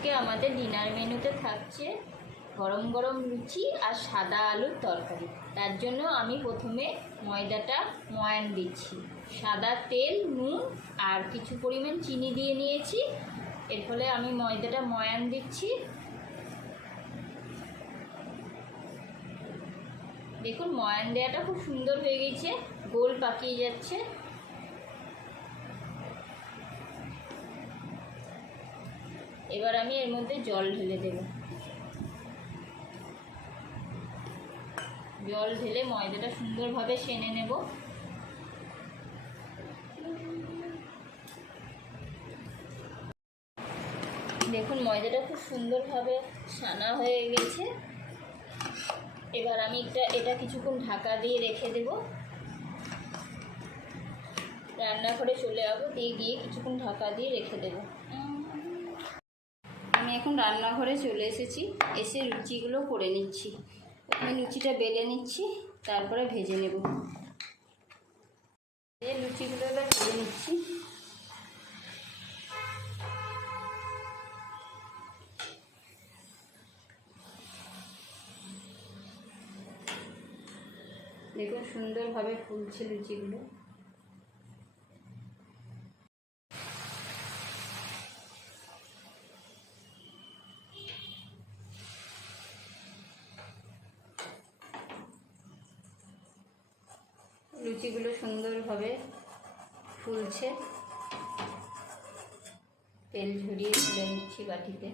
আজকে আমাদের ডিনার মেনুতে থাকছে গরম গরম লুচি আর সাদা আলুর তরকারি। তার জন্য আমি প্রথমে ময়দাটা ময়ান দিচ্ছি। সাদা তেল, নুন আর কিছু পরিমাণ চিনি দিয়ে নিয়েছি। এর ফলে আমি ময়দাটা ময়ান দিচ্ছি। দেখুন ময়ান দেওয়াটা খুব সুন্দর হয়ে গেছে, গোল পাকিয়ে যাচ্ছে। এবার আমি এর মধ্যে জল ঢেলে দেব। জল ঢেলে ময়দাটা সুন্দরভাবে সেনে নেব। দেখুন ময়দাটা খুব সুন্দরভাবে সানা হয়ে গেছে। এবার আমি এটা কিছুক্ষণ ঢাকা দিয়ে রেখে দেব। রান্নাঘরে চলে যাবো, দিয়ে কিছুক্ষণ ঢাকা দিয়ে রেখে দেব। আমি এখন রান্নাঘরে চলে এসেছি, এসে লুচিগুলো করে নিচ্ছি। আমি লুচিটা বেলে নিচ্ছি, তারপরে ভেজে নেব। এই লুচিগুলো এবার ভেজে নিচ্ছি। দেখুন সুন্দরভাবে ফুলছে লুচিগুলো। লুচিগুলো সুন্দরভাবে ফুলছে। তেল ঝরিয়ে তুলে নিচ্ছি বাটিতে।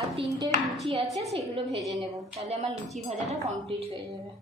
আর 3টে লুচি আছে, সেগুলো ভেজে নেব, তাহলে আমার লুচি ভাজাটা কমপ্লিট হয়ে যাবে।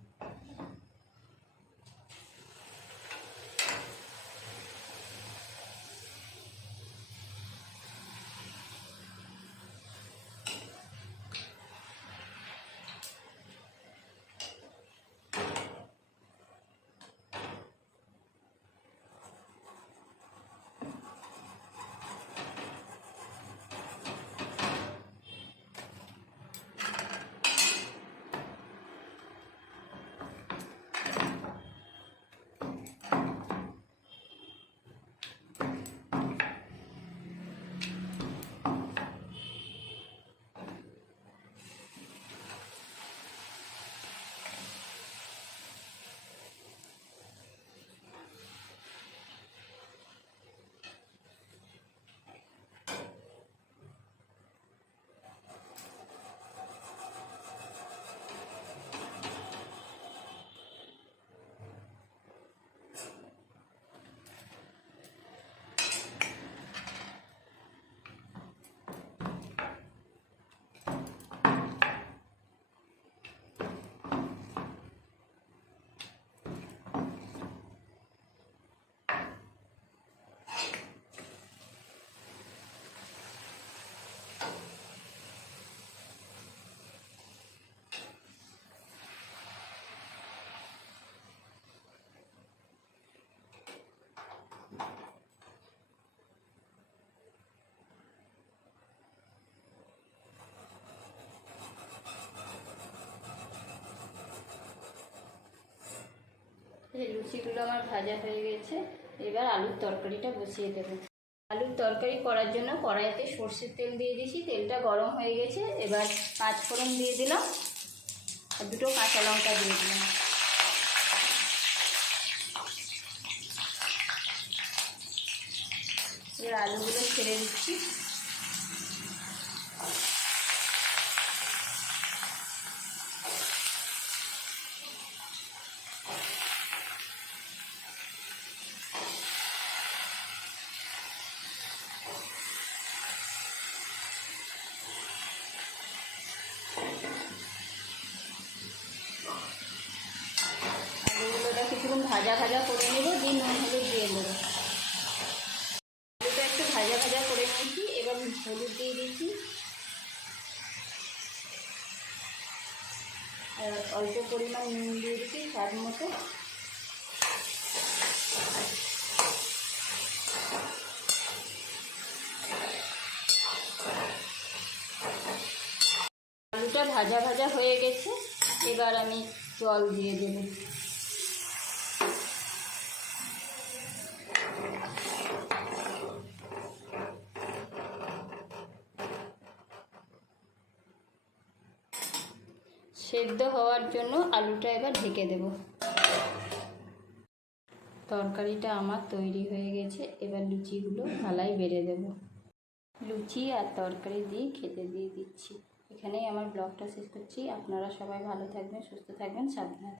এই লুচিগুলো আমার ভাজা হয়ে গেছে। এবার আলুর তরকারিটা বসিয়ে দেব। আলুর তরকারি করার জন্য কড়াইতে সর্ষের তেল দিয়ে দিয়েছি। তেলটা গরম হয়ে গেছে। এবার 5 ফোড়ন দিয়ে দিলাম আর 2টো কাঁচা লঙ্কা দিয়ে দিলাম। এবার আলুগুলো ছেড়ে দিচ্ছি। কিছুক্ষণ ভাজা ভাজা করে নেব, দিয়ে নুন হলুদ দিয়ে দেবো। আলুটা একটু ভাজা ভাজা করে নিয়েছি। এবার হলুদ দিয়ে দিচ্ছি। আর অল্প পরিমাণ নুন দিয়ে দিচ্ছি স্বাদ মতো। আলুটা ভাজা ভাজা হয়ে গেছে, এবার আমি জল দিয়ে দেব। সেদ্ধ হওয়ার জন্য আলুটা এবার ঢেকে দেব। তরকারিটা আমার তৈরি হয়ে গেছে, এবার লুচিগুলো থালায় বেড়ে দেব। লুচি আর তরকারি দিয়ে খেতে দিয়ে দিচ্ছি। এখানেই আমার ব্লগটা শেষ করছি। আপনারা সবাই ভালো থাকবেন, সুস্থ থাকবেন, সাবধানে।